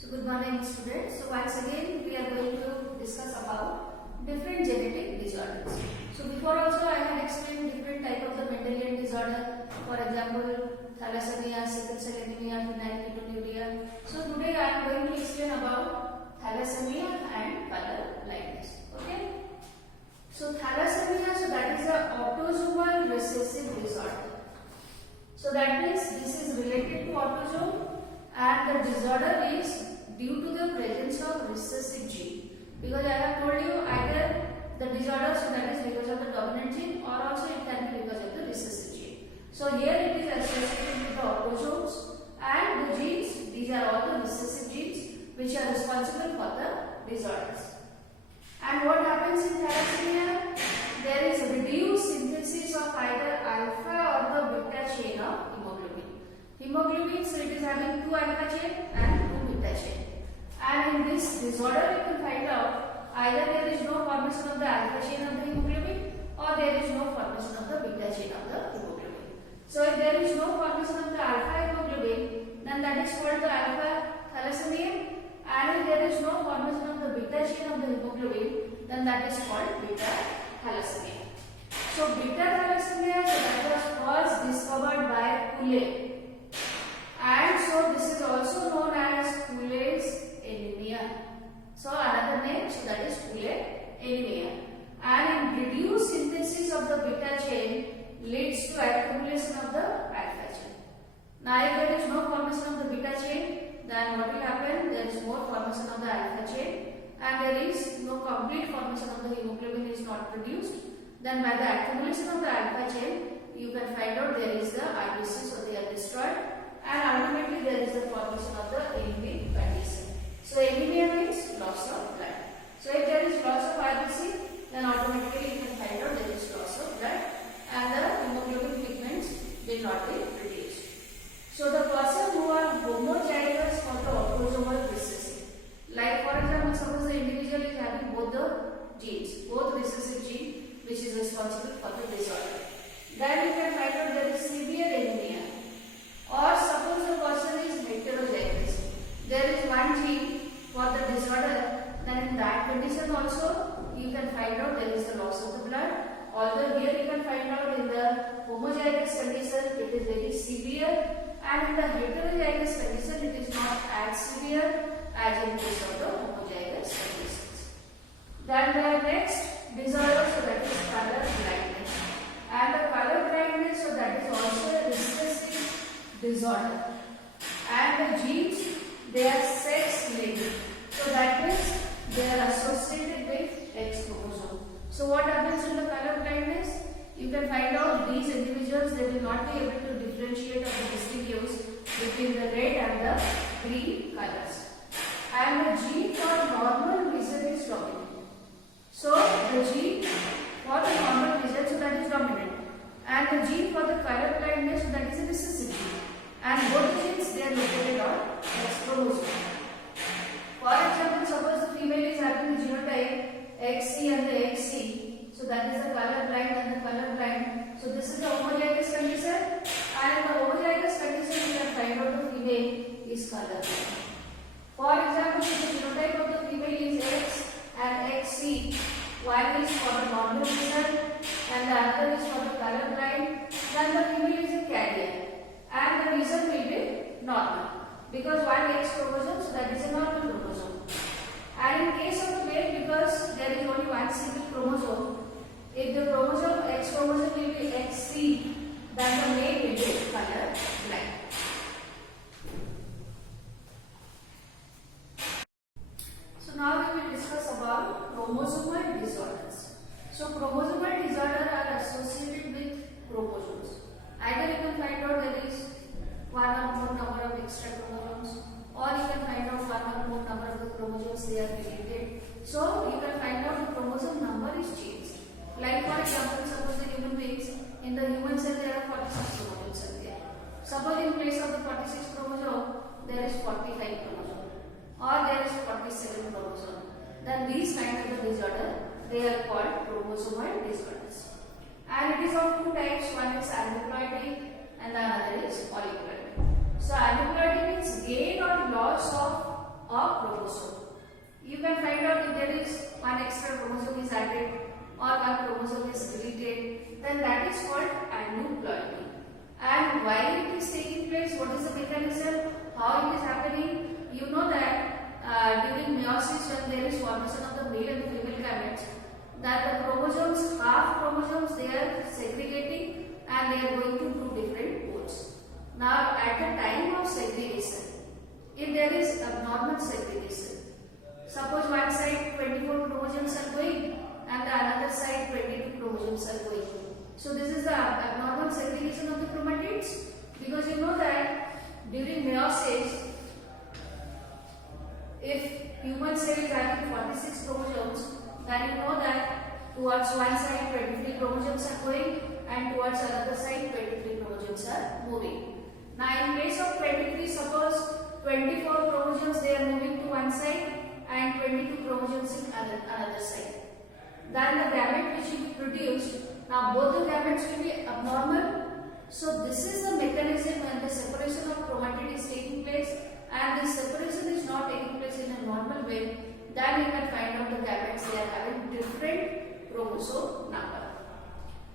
So good morning students. So once again we are going to discuss about different genetic disorders. So before also I had explained different type of the Mendelian disorder. For example, thalassemia, sickle cell anemia, phenylketonuria. So today I am going to explain about thalassemia and color blindness. Okay. So thalassemia, so that is a autosomal recessive disorder. So that means this is related to autosome and the disorder is due to the presence of recessive gene. Because I have told you either the disorder, so that is because of the dominant gene, or also it can be because of the recessive gene. So here it is associated with the autosomes and the genes. These are all the recessive genes which are responsible for the disorders. And what happens in thalassemia? There is reduced synthesis of either alpha or the beta chain of hemoglobin. Hemoglobin, so it is having 2 alpha chain and 2 beta chain. And in this disorder you can find out either there is no formation of the alpha chain of the hemoglobin or there is no formation of the beta chain of the hemoglobin. So if there is no formation of the alpha hemoglobin, then that is called the alpha thalassemia. And if there is no formation of the beta chain of the hemoglobin, then that is called beta thalassemia. So beta thalassemia, so that was first discovered by Cooley. And so this is also known as Cooley's anemia. So another name, so that is Cooley anemia. And in reduced synthesis of the beta chain leads to accumulation of the alpha chain. Now if there is no formation of the beta chain, then what will happen? There is more formation of the alpha chain and there is no complete formation of the hemoglobin is not produced. Then by the accumulation of the alpha chain, you can find out there is the RBC, so they are destroyed, and ultimately there is the formation of the anemic condition. So anemia means loss of blood. So if there is loss of RBC, then automatically you can find out there is loss of blood and the hemoglobin pigments will not be produced. So the person who are homozygous for the autosomal recessive, like for example, suppose the individual is having both the genes, both recessive gene which is responsible for the disorder, then you can find out there is severe anemia. Or suppose the person is heterozygous, there is one gene for the disorder, then in that condition also you can find out there is the loss of the blood. Although here you can find out in the homozygous condition it is very severe, and in the heterozygous condition it is not as severe as in case of the homozygous conditions. Then the next disorder, so that is color blindness. And the color blindness, so that is also a recessive disorder. And the genes, they are sex linked. So that means they are associated with X chromosome. So what happens in the color blindness? You can find out these individuals, they will not be able to differentiate or distinguish between the red and the green colors. And the gene for normal vision is dominant. So the gene for the normal vision, so that is dominant. And the gene for the color blindness, so that is a recessive gene. And both the genes, they are located on X chromosome. For example, suppose the female is having the genotype XC and the XC, so that is the color blind and the color blind. So this is the homozygous condition, and in the homozygous condition you can find out the female is color blind. For example, if the genotype of the female is X and XC, one is for the normal vision and the other is for the color blind, then the female is a carrier and the vision will be normal because one X chromosome, so that is a normal chromosome. And in case of the male, because there is only one single chromosome, if the chromosome X chromosome will be XC, then the male will be color blind. So now we will discuss about chromosomal disorders. So chromosomal disorders are associated with chromosomes. Either you can find out there is one or more number of extra chromosomes, or you can find out one or more number of the chromosomes they are related. So you can find out the chromosome number is changed. Like for example, suppose the human beings, in the human cell there are 46 chromosomes are there. Suppose in place of the 46 chromosome there is 45 chromosome or there is 47 chromosome. Then these kind of the disorder, they are called chromosomal disorders. And it is of two types, one is aneuploidy and the other is polyploidy. So aneuploidy means gain or loss of a chromosome. You can find out if there is one extra chromosome is added or one chromosome is deleted, then that is called aneuploidy. And why it is taking place, what is the mechanism, how it is happening? You know that during meiosis, when there is formation of the male and the female gametes, that the chromosomes, half chromosomes, they are segregating and they are going to two different poles. Now at the time of segregation, if there is abnormal segregation, suppose one side 24 chromosomes are going and the another side 22 chromosomes are going. So this is the abnormal segregation of the chromatids, because you know that during meiosis, if human cell is having 46 chromosomes, then you know that towards one side 23 chromosomes are going and towards another side 23 chromosomes are moving. Now in case of 23, suppose 24 chromosomes they are moving to one side and 22 chromosomes in another side. Then the gamete which will be produced, now both the gametes will be abnormal. So this is the mechanism when the separation of chromatid is taking place, and this separation is not taking place in a normal way, then you can find out the gametes, they are having different chromosome number.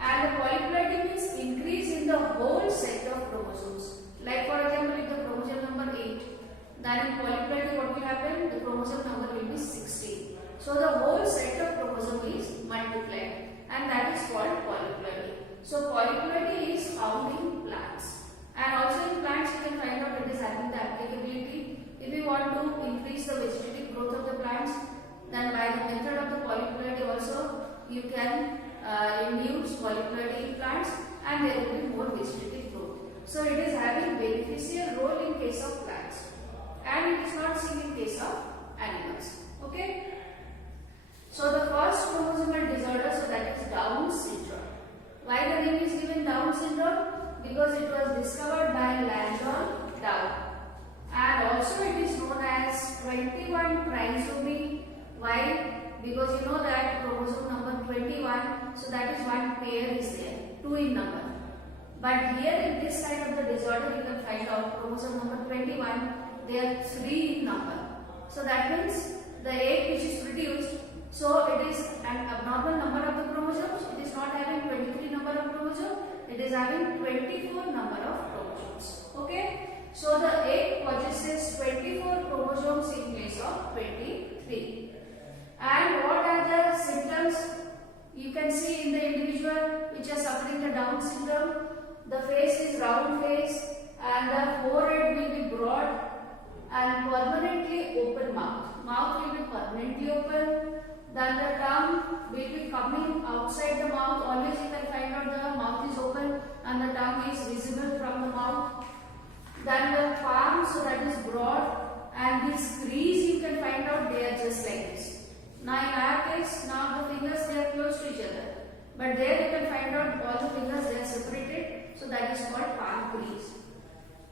And the polyploidy means increase in the whole set of chromosomes. Like for example, if the chromosome number 8, then in polyploidy what will happen? The chromosome number will be 16. So the whole set of chromosome is multiplied, and that is called polyploidy. So polyploidy is found in plants, and also in plants you can find out it is having the applicability. If you want to increase the vegetative growth of the plants, then by the method of the polyploidy also you can induce polyploidy in plants, and there will be more vegetative growth. So it is having beneficial role in case of plants, and it is not seen in case of animals. Okay. So the first chromosomal disorder, so that is Down syndrome. Why the name is given Down syndrome? Because it was discovered by Langdon Down, and also it is known as 21 trisomy. Why? Because you know that chromosome number 21, so that is one pair is there, 2 in number. But here in this kind of the disorder you can find out chromosome number 21, they are 3 in number. So that means the egg which is produced, so it is an abnormal number of the chromosomes. It is not having 23 number of chromosomes, it is having 24 number of chromosomes. Okay. So the egg possesses 24 chromosomes in place of 23. And what are the symptoms? You can see in the individual which are suffering the Down syndrome, the face is round face and the forehead will be broad and permanently open mouth. Mouth will be permanently open. Then the tongue will be coming outside the mouth. Always you can find out the mouth is open and the tongue is visible from the mouth. Then the palm, so that is broad, and this crease you can find out they are just like this. Now in our case, now the fingers they are close to each other, but there you can find out all the fingers they are separated, so that is called palm crease.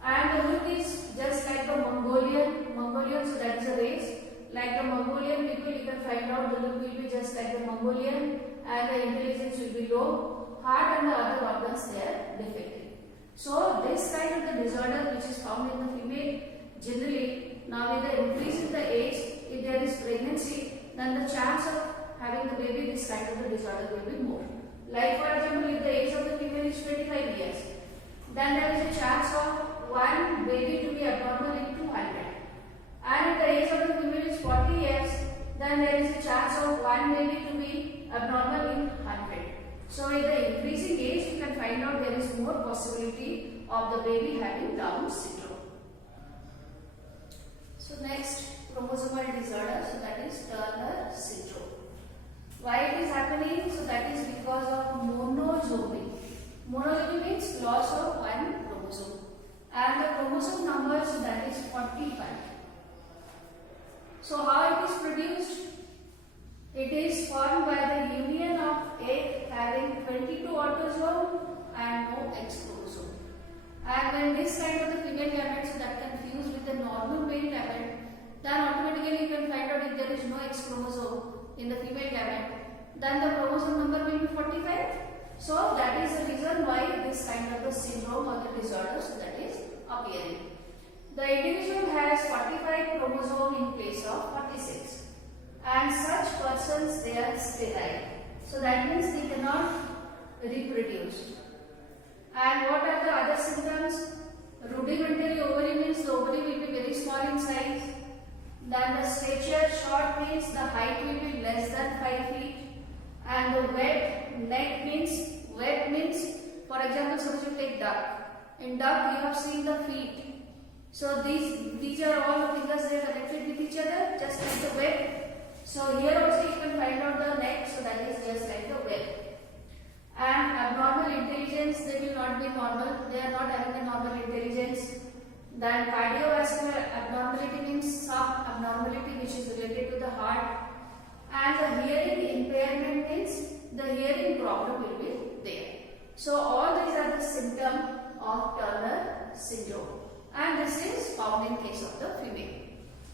And the look is just like the Mongolian, so that is a race. Like the Mongolian people, you can find out the look will be just like the Mongolian, and the intelligence will be low, heart and the other organs they are defective. So this kind of the disorder which is found in the female, generally now with the increase in the age, if there is pregnancy, then the chance of having the baby, this kind of the disorder will be more. Like for example, if the age of the female is 25 years, then there is a chance of one baby to be abnormal in 200. And if the age of the female is 40 years, then there is a chance of one baby to be abnormal in 100. So with the increasing age, you can find out there is more possibility of the baby having Down syndrome. So next, chromosomal disorder, so that is Turner syndrome. Why it is happening? So that is because of monozomy. Monozomy means loss of one chromosome, and the chromosome number, so that is 45. So how it is produced? It is formed by the union of egg having 22 autosome and no X chromosome. And when this kind of the female gametes, so that can fuse with the normal male gamete, then automatically you can find out if there is no X chromosome in the female gamete, then the chromosome number will be 45. So that is the reason why this kind of the syndrome or the disorder, so that is appearing. the individual has 45 chromosome in place of 46, and such persons, they are sterile. So that means they cannot reproduce. And what are the other symptoms? Rudimentary ovary means the ovary will be very small in size. Then the stature short means the height will be less than 5 feet. And the wet neck means, for example, suppose you take duck. In duck you have seen the feet. So these are all the fingers, they are connected with each other, just like the web. So here also you can find out the neck, so that is just like the web. And abnormal intelligence, they will not be normal, they are not having a normal intelligence. Then cardiovascular abnormality means some abnormality which is related to the heart. And the hearing impairment means the hearing problem will be there. So all these are the symptoms of Turner syndrome, and this is found in case of the female.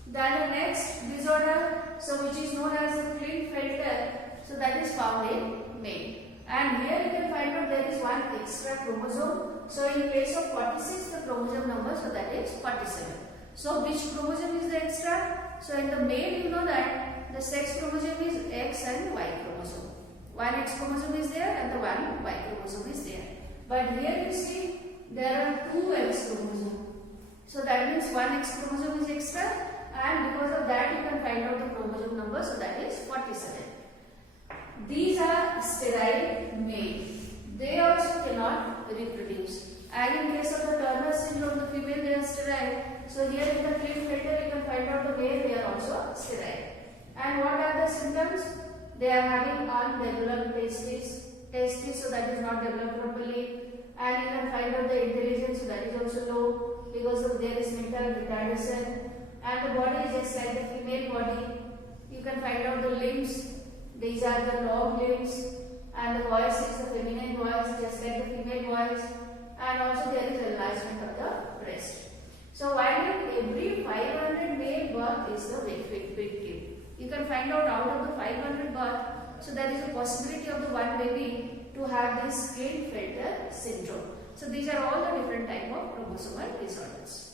Then the next disorder, so which is known as the Klinefelter, so that is found in male. And here you can find out there is one extra chromosome. So in place of 46, the chromosome number, so that is 47. So which chromosome is the extra? So in the male you know that the sex chromosome is X and Y chromosome. One X chromosome is there and the one Y chromosome is there. But here you see there are two X chromosomes. So that means one X chromosome is extra, and because of that you can find out the chromosome number, so that is 47. These are sterile male. They also cannot reproduce. And in case of the Turner syndrome, the female, they are sterile. So here in the Klinefelter you can find out the male, they are also sterile. And what are the symptoms? They are having undeveloped testes, so that is not developed properly. And you can find out the intelligence, so that is also low because of there is mental retardation. And the body is just like the female body. You can find out the limbs. These are the long limbs, and the voice is the feminine voice, just like the female voice. And also there is enlargement of the breast. So while every 500 male birth is the victim, you can find out of the 500 birth, so there is a possibility of the one baby to have this Klinefelter syndrome. So these are all the different type of chromosomal disorders.